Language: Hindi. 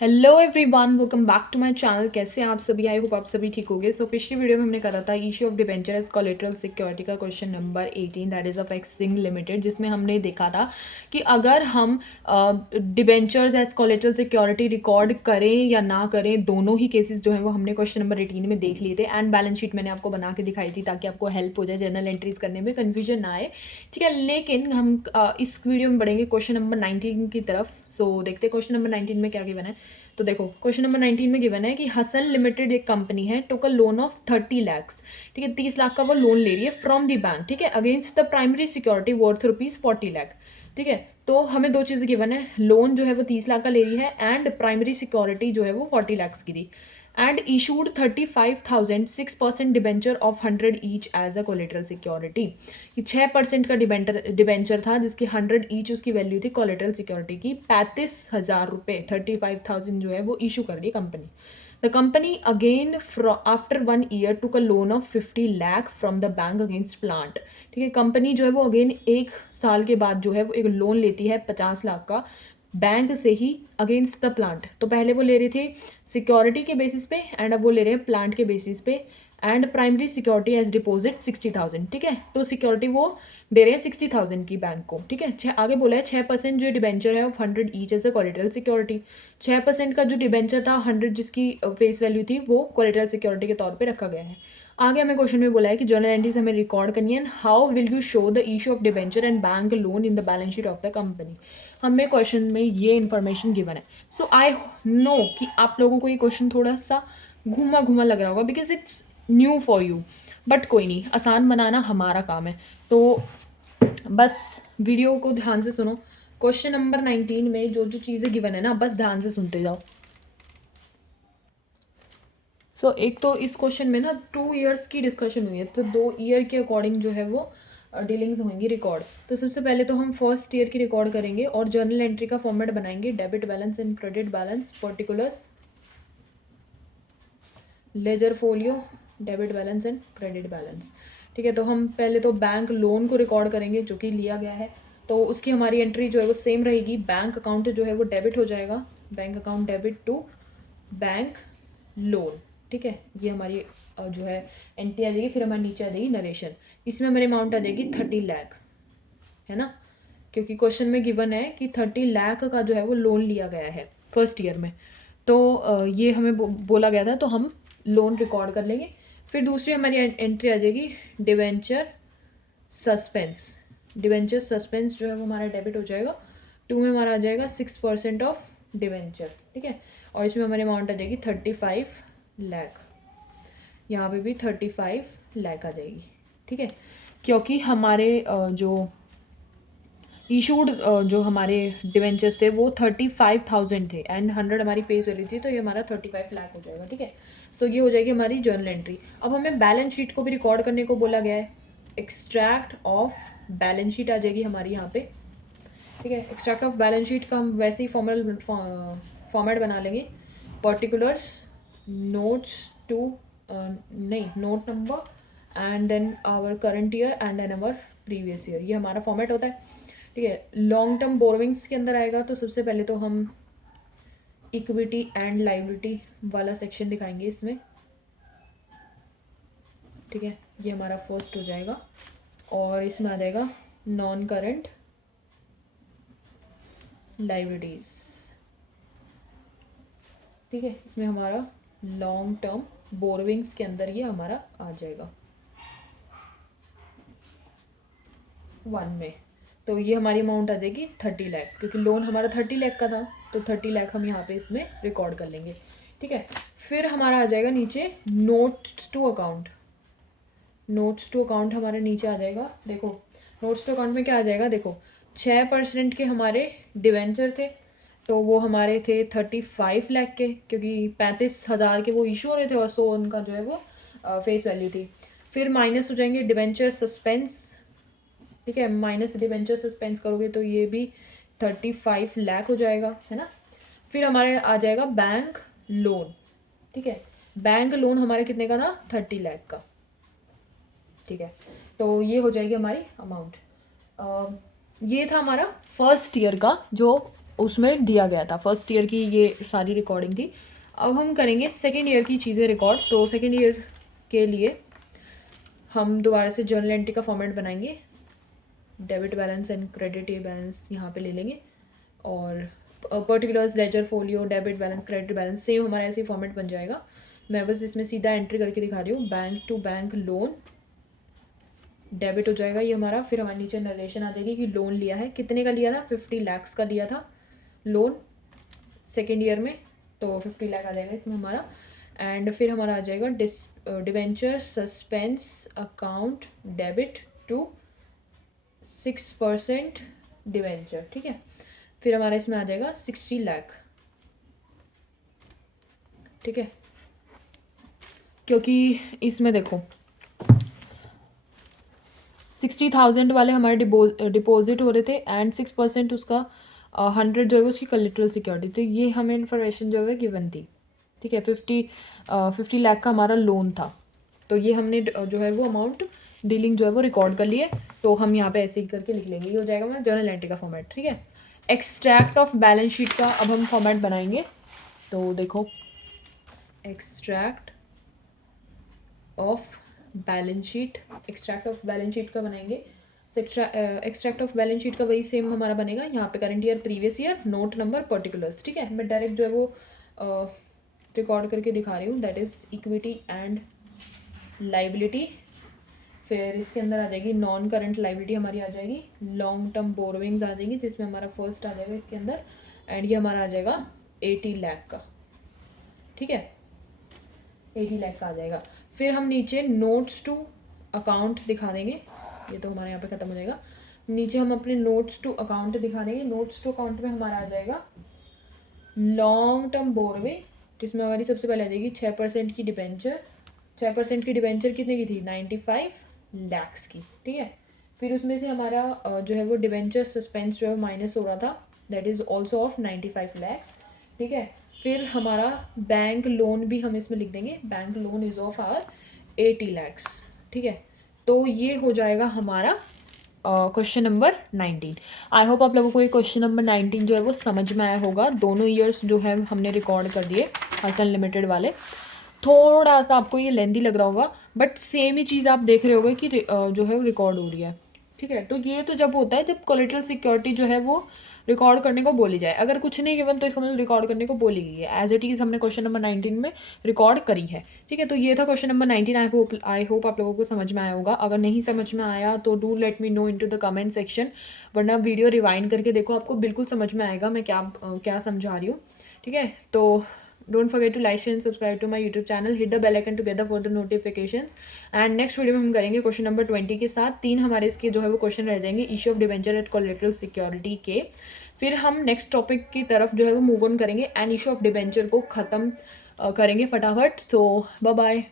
Hello everyone, welcome back to my channel. कैसे हैं आप सभी? आई होप आप सभी ठीक होंगे। सो पिछली वीडियो में हमने करा था issue of debenture as collateral security का question number 18 that is of एक्सिंग लिमिटेड, जिसमें हमने देखा था कि अगर हम debentures as collateral security record करें या ना करें, दोनों ही केसेस जो है वो हमने क्वेश्चन नंबर 18 में देख लिए थे। एंड बैलेंस शीट मैंने आपको बना के दिखाई थी ताकि आपको हेल्प हो जाए, जर्नल एंट्रीज करने में कन्फ्यूजन ना आए। ठीक है, लेकिन हम इस वीडियो में बढ़ेंगे क्वेश्चन नंबर 19 की तरफ। सो देखते हैं क्वेश्चन नंबर 19 में क्या गिवन है। तो देखो क्वेश्चन नंबर 19 में गिवन है कि हसन लिमिटेड एक कंपनी है, टुक अ लोन ऑफ 30 लैक्स। ठीक है, 30 लाख का वो लोन ले रही है फ्रॉम द बैंक। ठीक है, against the primary security worth ₹40 lakh. ठीक है, तो हमें दो चीज़ें गिवन है, लोन जो है वो 30 लाख का ले रही है एंड प्राइमरी सिक्योरिटी जो है वो 40 लैक्स की दी। And issued 35,000 6% debenture of 100 each as a collateral security. कि 6% का डिबेंचर था जिसकी 100 ईच उसकी वैल्यू थी कोलेटरल सिक्योरिटी की। 35,000 रुपये 35,000 जो है वो इशू कर रही है company. The company again after 1 year took a loan of 50 lakh from the bank against plant. ठीक है, कंपनी जो है वो अगेन 1 साल के बाद जो है वो एक लोन लेती है 50 लाख का बैंक से ही अगेंस्ट द प्लांट। तो पहले वो ले रहे थे सिक्योरिटी के बेसिस पे एंड अब वो ले रहे हैं प्लांट के बेसिस पे। And primary security as deposit 60,000। ठीक है, तो सिक्योरिटी वो दे रहे हैं 60,000 की बैंक को। ठीक है, आगे बोला है 6% जो डिबेंचर है of 100 each as a collateral security. 6% का जो डिबेंचर था 100 जिसकी फेस वैल्यू थी वो कोलेटरल सिक्योरिटी के तौर पर रखा गया है। आगे हमें क्वेश्चन में बोला है कि जर्नल एंट्रीज हमें रिकॉर्ड करनी है। How will you show the issue of debenture and bank loan in the balance sheet of the company. हमें क्वेश्चन में ये इन्फॉर्मेशन गिवन है। सो आई नो कि आप लोगों को ये क्वेश्चन थोड़ा सा घूमा घूमा लग रहा होगा because it's new for you, but कोई नहीं, आसान बनाना हमारा काम है। तो बस वीडियो को ध्यान से सुनो। क्वेश्चन नंबर 19 में जो जो चीज़ें गिवन है ना, बस ध्यान से सुनते जाओ। सो एक तो इस क्वेश्चन में ना 2 ईयर्स की डिस्कशन हुई है, तो 2 ईयर के अकॉर्डिंग जो है वो डीलिंग्स होंगी रिकॉर्ड। तो सबसे पहले तो हम फर्स्ट ईयर की रिकॉर्ड करेंगे और जर्नल एंट्री का फॉर्मेट बनाएंगे, debit balance and credit balance, particulars, ledger folio, debit balance and credit balance. ठीक है, तो हम पहले तो बैंक लोन को रिकॉर्ड करेंगे जो कि लिया गया है। तो उसकी हमारी एंट्री जो है वो सेम रहेगी। बैंक अकाउंट जो है वो डेबिट हो जाएगा, bank account debit to bank loan. ठीक है, ये हमारी जो है एंट्री आ जाएगी। फिर हमारे नीचे आ जाएगी नरेशन, इसमें हमारी अमाउंट आ जाएगी 30 लाख, है ना, क्योंकि क्वेश्चन में गिवन है कि 30 लाख का जो है वो लोन लिया गया है फर्स्ट ईयर में। तो ये हमें बोला गया था, तो हम लोन रिकॉर्ड कर लेंगे। फिर दूसरी हमारी एंट्री आ जाएगी डिवेंचर सस्पेंस। डिवेंचर सस्पेंस जो है वो हमारा डेबिट हो जाएगा। 2 में हमारा आ जाएगा 6% ऑफ डिवेंचर। ठीक है, और इसमें हमारी अमाउंट आ जाएगी 35 लाख। यहाँ पे भी 35 लाख आ जाएगी। ठीक है, क्योंकि हमारे जो इशूड जो हमारे डिवेंचर्स थे वो 35,000 थे एंड 100 हमारी फेस वैल्यू थी, तो ये हमारा 35 लाख हो जाएगा। ठीक है, सो ये हो जाएगी हमारी जर्नल एंट्री। अब हमें बैलेंस शीट को भी रिकॉर्ड करने को बोला गया है। एक्सट्रैक्ट ऑफ बैलेंस शीट आ जाएगी हमारी यहाँ पे। ठीक है, एक्सट्रैक्ट ऑफ बैलेंस शीट का हम वैसे ही फॉर्मेट बना लेंगे, पर्टिकुलर्स, नोट्स टू, नहीं, note number and then our current year and then our previous year, ये हमारा फॉर्मेट होता है। ठीक है, लॉन्ग टर्म बोरोविंग्स के अंदर आएगा तो सबसे पहले तो हम इक्विटी एंड लाइबिलिटी वाला सेक्शन दिखाएंगे इसमें। ठीक है, ये हमारा फर्स्ट हो जाएगा और इसमें आ जाएगा नॉन करंट लाइबिलिटीज। ठीक है, इसमें हमारा लॉन्ग टर्म बोरोविंग्स के अंदर ये हमारा आ जाएगा 1 में। तो ये हमारी अमाउंट आ जाएगी 30 लाख, क्योंकि लोन हमारा 30 लाख का था, तो 30 लाख हम यहाँ पे इसमें रिकॉर्ड कर लेंगे। ठीक है, फिर हमारा आ जाएगा नीचे notes to account. Notes to account हमारे नीचे आ जाएगा। देखो नोट्स टू अकाउंट में क्या आ जाएगा, देखो 6% के हमारे डिवेंचर थे, तो वो हमारे थे 35 लाख के, क्योंकि 35,000 के वो इशू हो रहे थे और 100 उनका जो है वो फेस वैल्यू थी। फिर माइनस हो जाएंगे डिवेंचर सस्पेंस। ठीक है, माइनस डिवेंचर सस्पेंस करोगे तो ये भी 35 लाख हो जाएगा, है ना। फिर हमारे आ जाएगा बैंक लोन। ठीक है, बैंक लोन हमारे कितने का था, 30 लाख का। ठीक है, तो ये हो जाएगी हमारी अमाउंट। ये था हमारा फर्स्ट ईयर का जो उसमें दिया गया था, फर्स्ट ईयर की ये सारी रिकॉर्डिंग थी। अब हम करेंगे सेकेंड ईयर की चीज़ें रिकॉर्ड। तो सेकेंड ईयर के लिए हम दोबारा से जर्नल एंट्री का फॉर्मेट बनाएंगे। Debit balance and credit balance यहाँ पे ले लेंगे, और particulars, ledger, folio, debit balance, credit balance same हमारा ऐसे फॉर्मेट बन जाएगा। मैं बस इसमें सीधा एंट्री करके दिखा रही हूँ। Bank to bank loan debit हो जाएगा ये हमारा। फिर हमारे नीचे नरेशन आ जाएगी कि लोन लिया है, कितने का लिया था, 50 लाख का लिया था लोन सेकेंड ईयर में, तो 50 लाख आ जाएगा इसमें हमारा। एंड फिर हमारा आ जाएगा debenture suspense account debit to 6% debenture, ठीक है। फिर हमारा इसमें आ जाएगा 60 लाख, ठीक है। क्योंकि इसमें देखो 60,000 वाले हमारे डिपॉजिट हो रहे थे एंड 6% उसका 100 जो है वो उसकी कोलेटरल सिक्योरिटी, तो ये हमें इन्फॉर्मेशन जो है गिवन थी, ठीक है। 50 लाख का हमारा लोन था, तो ये हमने जो है वो अमाउंट डीलिंग जो है वो रिकॉर्ड कर लिए। तो हम यहाँ पे ऐसे ही करके लिख लेंगे, ये हो जाएगा हमारा जर्नल एंट्री का फॉर्मेट, ठीक है। एक्सट्रैक्ट ऑफ बैलेंस शीट का अब हम फॉर्मेट बनाएंगे। सो देखो, extract of balance sheet, extract of balance sheet का बनाएंगे। एक्सट्रैक्ट ऑफ बैलेंस शीट का वही सेम हमारा बनेगा। यहाँ पे current year, previous year, note number, particulars, ठीक है। मैं डायरेक्ट जो है वो रिकॉर्ड करके दिखा रही हूँ। That is equity and liability. फिर इसके अंदर आ जाएगी नॉन करंट लाइबिलिटी हमारी आ जाएगी, लॉन्ग टर्म बोरोविंग्स आ जाएंगी जिसमें हमारा फर्स्ट आ जाएगा इसके अंदर, एंड ये हमारा आ जाएगा 80 लाख का, ठीक है। 80 लाख का आ जाएगा। फिर हम नीचे नोट्स टू अकाउंट दिखा देंगे, ये तो हमारे यहाँ पे ख़त्म हो जाएगा। नीचे हम अपने नोट्स टू अकाउंट दिखा देंगे। नोट्स टू अकाउंट में हमारा आ जाएगा लॉन्ग टर्म बोरवे, जिसमें हमारी सबसे पहले आ जाएगी 6% की डिबेंचर। 6% की डिबेंचर कितने की थी, 95 लैक्स की, ठीक है। फिर उसमें से हमारा जो है वो डिबेंचर सस्पेंस जो है माइनस हो रहा था, that is also of 95 lakhs, ठीक है। फिर हमारा बैंक लोन भी हम इसमें लिख देंगे, bank loan is of our 80 lakhs, ठीक है। तो ये हो जाएगा हमारा क्वेश्चन नंबर 19। आई होप आप लोगों को ये क्वेश्चन नंबर 19 जो है वो समझ में आया होगा। दोनों ईयर्स जो है हमने रिकॉर्ड कर दिए हसन लिमिटेड वाले। थोड़ा सा आपको ये लेंदी लग रहा होगा, बट सेम ही चीज़ आप देख रहे होगे कि जो है वो रिकॉर्ड हो रही है, ठीक है। तो ये तो जब होता है जब कोलेटरल सिक्योरिटी जो है वो रिकॉर्ड करने को बोली जाए। अगर कुछ नहीं गिवन तो इसका मतलब रिकॉर्ड करने को बोली गई है। एज इट इज़ हमने क्वेश्चन नंबर 19 में रिकॉर्ड करी है, ठीक है। तो ये था क्वेश्चन नंबर 19। आई होप आप लोगों को समझ में आया होगा। अगर नहीं समझ में आया तो do let me know into the comment section, वरना वीडियो रिवाइंड करके देखो, आपको बिल्कुल समझ में आएगा मैं क्या समझा रही हूँ, ठीक है। तो don't forget to like and subscribe to my YouTube channel, hit the bell icon together for the notifications. And next video में हम करेंगे क्वेश्चन नंबर 20 के साथ 3 हमारे इसके जो है वो क्वेश्चन रह जाएंगे issue of debenture at collateral security के। फिर हम नेक्स्ट टॉपिक की तरफ जो है वो मूव ऑन करेंगे एंड इशू ऑफ डिबेंचर को ख़त्म करेंगे फटाफट। सो बाय बाय।